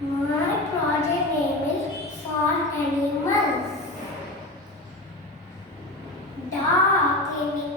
My project name is Farm Animals. Dog came in